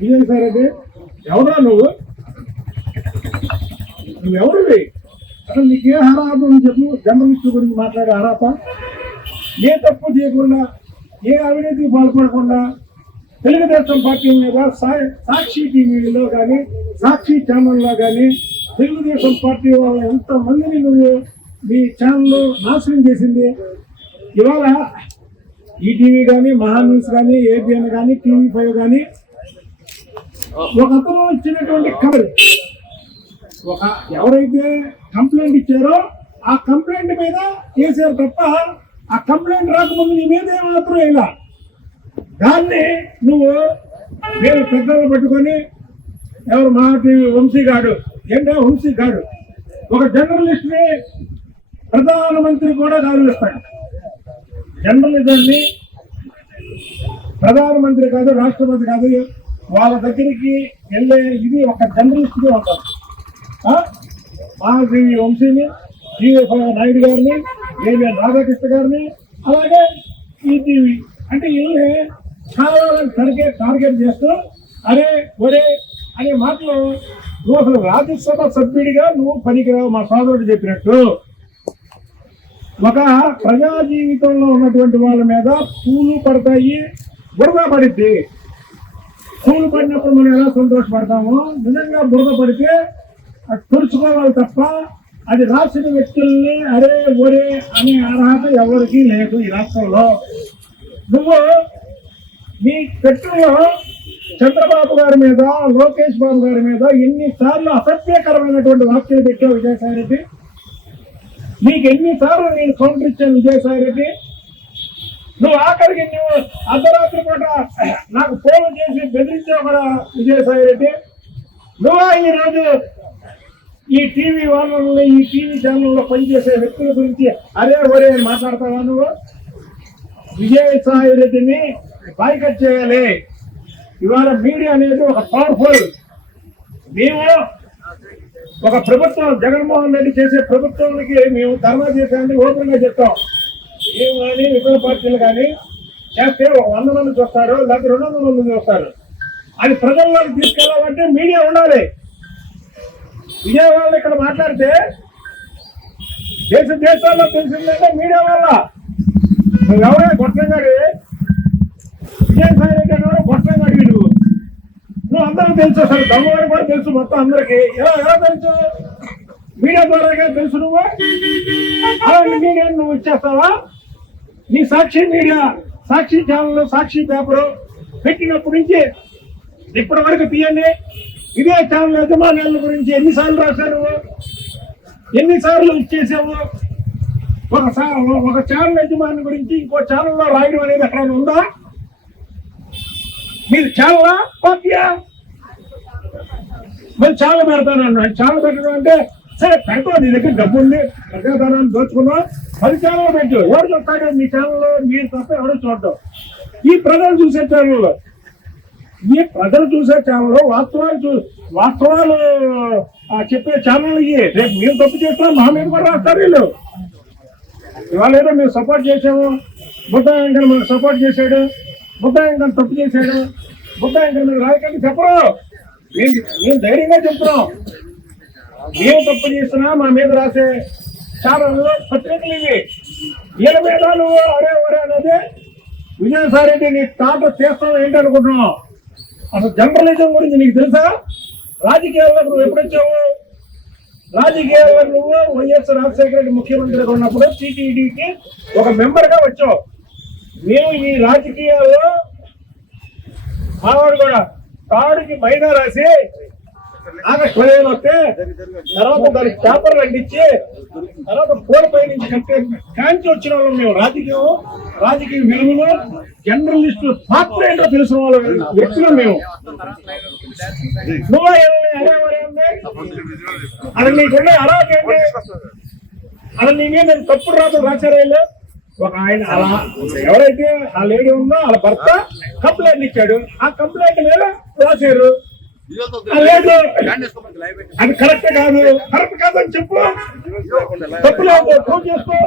విజయసాయి రెడ్డి ఎవరా నువ్వెవరివి? అసలు నీకే అర్హత చెప్పు. జర్నలిస్టు గురించి మాట్లాడే అర్హత? ఏ తప్పు చేయకుండా, ఏ అవినీతికి పాల్పడకుండా తెలుగుదేశం పార్టీ మీద సాక్షి టీవీలో కానీ, సాక్షి ఛానల్లో కానీ తెలుగుదేశం పార్టీ వాళ్ళ ఎంతమందిని నువ్వు మీ ఛానల్ నాశనం చేసింది. ఇవాళ ఈటీవీ కానీ, మహాన్యూస్ కానీ, ఏబిఎన్ కానీ, TV5 కానీ ఒక అతను ఇచ్చినటువంటి కవర్, ఎవరైతే కంప్లైంట్ ఇచ్చారో ఆ కంప్లైంట్ మీద చేశారు తప్ప ఆ కంప్లైంట్ రాకముందు నీ మీద ఏమాత్రం ఇలా దాన్ని నువ్వు నేను పెద్దలు పట్టుకొని ఎవరు మా టీవీ వంశీగాడు వంశీగాడు ఒక జర్నలిస్ట్ ని ప్రధానమంత్రి కూడా గౌరవిస్తాడు. జర్నలిజాన్ని ప్రధానమంత్రి కాదు, రాష్ట్రపతి కాదు, వాళ్ళ దగ్గరికి వెళ్ళే ఇది ఒక జర్నలిస్ట్ గా ఉంటారు. మా టీవీ వంశీని, TV5 నాయుడు గారిని, ఏబిఎన్ రాధాకృష్ణ గారిని, అలాగే ఈటీవీ అంటే వీళ్ళని చాలా టార్గెట్ చేస్తూ అరే ఒరే అనే మాటలు నువ్వు అసలు రాజ్యసభ సభ్యుడిగా నువ్వు పనికిరావు. మా సోదరుడు చెప్పినట్టు ఒక ప్రజా జీవితంలో ఉన్నటువంటి వాళ్ళ మీద పూలు పడతాయి, బురద పడిద్ది. పూలు పడినప్పుడు మనం ఎలా సంతోషపడతామో నిజంగా బురద పడితే అది తుడుచుకోవాలి తప్ప అది రాసిన వ్యక్తుల్ని అరే ఒరే అనే అర్హత ఎవరికీ లేదు ఈ రాష్ట్రంలో. నువ్వు నీ పెట్టెలో చంద్రబాబు గారి మీద, లోకేష్ బాబు గారి మీద ఎన్నిసార్లు అసభ్యకరమైనటువంటి వాక్యాలు పెట్టావు విజయసాయి రెడ్డి? నీకు ఎన్నిసార్లు నేను కౌంటర్ ఇచ్చాను విజయసాయి రెడ్డి? నువ్వు ఆఖరికి నువ్వు అర్ధరాత్రి పూట నాకు ఫోన్ చేసి బెదిరించావు కూడా విజయసాయి రెడ్డి. నువ్వు ఈరోజు ఈ టీవీ వాళ్ళని, ఈ టీవీ ఛానల్లో పనిచేసే వ్యక్తుల గురించి అరే ఒరే అని మాట్లాడతావా నువ్వు? విజయసాయి రెడ్డిని బాయ్కట్ చేయాలి. ఇవాళ మీడియా అనేది ఒక పవర్ఫుల్. మేము ఒక ప్రభుత్వం, జగన్మోహన్ రెడ్డి చేసే ప్రభుత్వానికి మేము ధర్నా చేసామని ఓపెన్ గా చెప్తాం. మేము కానీ ఇతర పార్టీలు కానీ చేస్తే 100 మంది చూస్తారు, లేకపోతే 200 మంది చూస్తారు. అది ప్రజల్లోకి తీసుకెళ్లాలంటే మీడియా ఉండాలి. విజయవాడలో ఇక్కడ మాట్లాడితే దేశాల్లో తెలిసిందంటే మీడియా వల్ల. నువ్వెవరే గొట్టంగాడి? విజయసాయి రెడ్డి అనేవారు గొట్టంగాడి. నువ్వు అందరికీ తెలుసు, అసలు దమ్మవారికి కూడా తెలుసు మొత్తం అందరికి. ఎలా తెలుసు? మీడియా ద్వారా తెలుసు. నువ్వు అలాంటి మీడియా నువ్వు ఇచ్చేస్తావా? నీ సాక్షి మీడియా, సాక్షి ఛానల్, సాక్షి పేపరు పెట్టినప్పటి నుంచి ఇప్పటి వరకు తీయండి. ఇదే ఛానల్ యజమానుల గురించి ఎన్నిసార్లు రాశారు, ఎన్నిసార్లు ఇచ్చేసావు? ఒక ఛానల్ యజమాని గురించి ఇంకో ఛానల్లో రాయడం అనేది ఎక్కడ ఉందా? మీరు ఛానలా పార్టీయా? మరి ఛానల్ పెడతానన్నా. ఛానల్ పెట్టడం అంటే సరే పెడతావు, నీ దగ్గర డబ్బు ఉంది, ప్రజాధనాన్ని దోచుకున్నావు, 10 ఛానల్ పెట్టు. ఎవరు చూస్తాడు మీ ఛానల్లో? మీరు తప్ప ఎవరు చూడటం. ఈ ప్రజలు చూసే ఛానల్లో, ఈ ప్రజలు చూసే ఛానల్లో వాస్తవాలు చెప్పే ఛానల్ ఇవి. రేపు మేము తప్పు చేస్తాం, మా మీద కూడా రాస్తారు వీళ్ళు. ఇవాళ ఏదో మేము సపోర్ట్ చేసాము, బుద్ధ వెంకన్న మనకు సపోర్ట్ చేశాడు, బుద్ధ వెంకన్న తప్పు చేశాడు, బుద్ధ వెంకన్న మీద రాయకండి చెప్పరు. మేము ధైర్యంగా చెప్తున్నాం. మేము తప్పు చేస్తున్నా మా మీద రాసే ఛానల్లో పత్రికలు ఇవి. వీళ్ళ మీద నువ్వు అరే ఒరే అనేది విజయసాయి రెడ్డి నీ తాట చేస్తావు ఏంటనుకుంటున్నావు? అసలు జర్నలిజం గురించి నీకు తెలుసా? రాజకీయాల్లో నువ్వు ఎప్పుడొచ్చావు? రాజకీయాల్లో నువ్వు వైఎస్ రాజశేఖర రెడ్డి ముఖ్యమంత్రిగా ఉన్నప్పుడు టీటీడీకి ఒక మెంబర్గా వచ్చావు. మేము ఈ రాజకీయాల్లో మావాడు కూడా తాడుకి మైదా రాసి ఆగస్టు 15 వస్తే తర్వాత దానికి పేపర్లు అంటించి తర్వాత పూలపై నుంచి కట్టే కాంచి వచ్చిన వాళ్ళం మేము. రాజకీయ విలువలు, జర్నలిస్టు పాత్ర ఏంటో తెలిసిన వాళ్ళ వ్యక్తులు మేము. నువ్వు అది నీకుండే అర్హత ఏంటి? అది నీ మీద తప్పుడు రాతలు రాశారు. ఒక ఆయన అలా ఎవరైతే ఆ లేడీ ఉందో వాళ్ళ భర్త కంప్లైంట్ ఇచ్చాడు, ఆ కంప్లైంట్ మీద రాశారు. అది కరెక్ట్ కాదు, కరెక్ట్ కాదని చెప్పు, తప్పు లేదు, ప్రూవ్ చేసుకో.